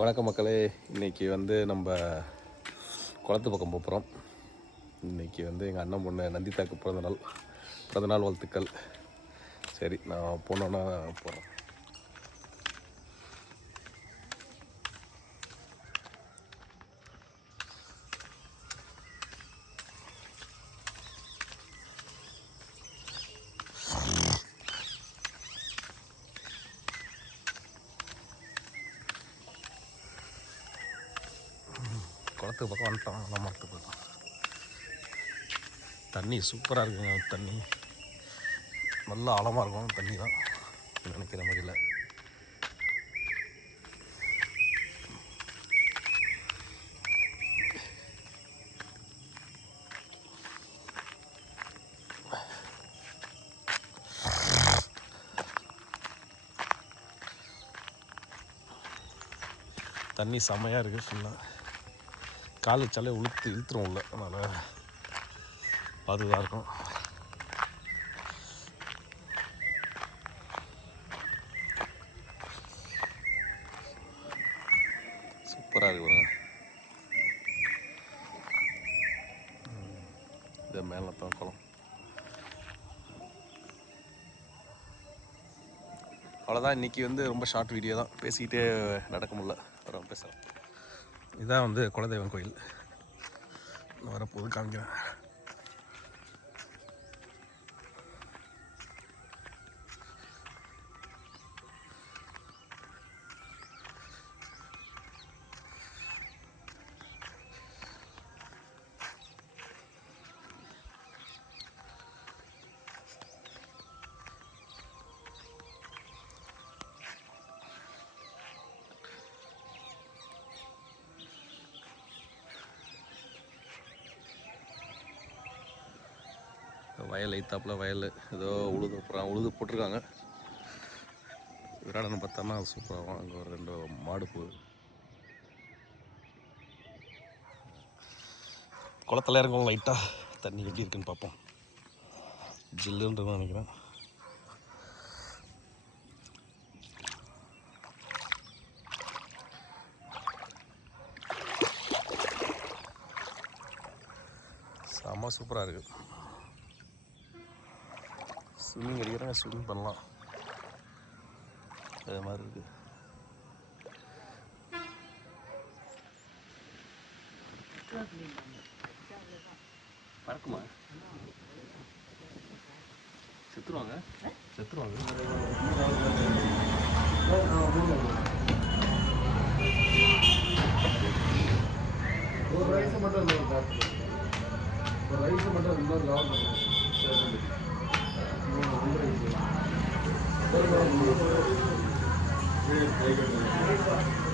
வணக்கம் மக்களே. இன்றைக்கி வந்து நம்ம குளத்து பக்கம் போகிறோம். இன்றைக்கி வந்து எங்கள் அண்ணன் பொண்ணு நந்திதாக்கு பிறந்தநாள் வாழ்த்துக்கள். சரி, நான் போனோன்னா போகிறேன். குளத்துக்கு பக்கம் வந்துட்டோம். நல்லா மரத்துக்கு பக்கம் தண்ணி சூப்பராக இருக்குங்க. தண்ணி நல்லா ஆழமாக இருக்கும். தண்ணி தான் நினைக்கிற மாதிரி இல்லை. தண்ணி செம்மையாக இருக்குது. ஃபுல்லாக கால் வச்சாலே இழுத்துரும் உள்ள. அதனால் அதுதான் இருக்கும். சூப்பராக இருக்குங்க. இது மேலே தான் குளம். அவ்வளோதான். இன்றைக்கி வந்து ரொம்ப ஷார்ட் வீடியோ தான். பேசிக்கிட்டே நடக்க முடியல. அப்புறம் பேசலாம். இதுதான் வந்து குலதெய்வம் கோயில். வரப்போது காமிக்கிறேன். வயல் ஐத்தாப்பில் வயல் ஏதோ உழுது போட்டிருக்காங்க. விராடனை பார்த்தோன்னா சூப்பராகும். அங்கே ஒரு 2 மாடு போகுது. குளத்தில் இறங்குவோம். லைட்டாக தண்ணி எப்படி இருக்குன்னு பார்ப்போம். ஜில்லுன்றதான் நினைக்கிறேன். செம்ம சூப்பராக இருக்குது. ஸ்விம்மிங் அடிக்கிறேன். ஸ்விம்மிங் பண்ணலாம். அது மாதிரி இருக்குது. பறக்குமா? செத்துருவாங்க. ஒரு ரைஸ் மட்டும் இன்னொரு லாபம் ஒரு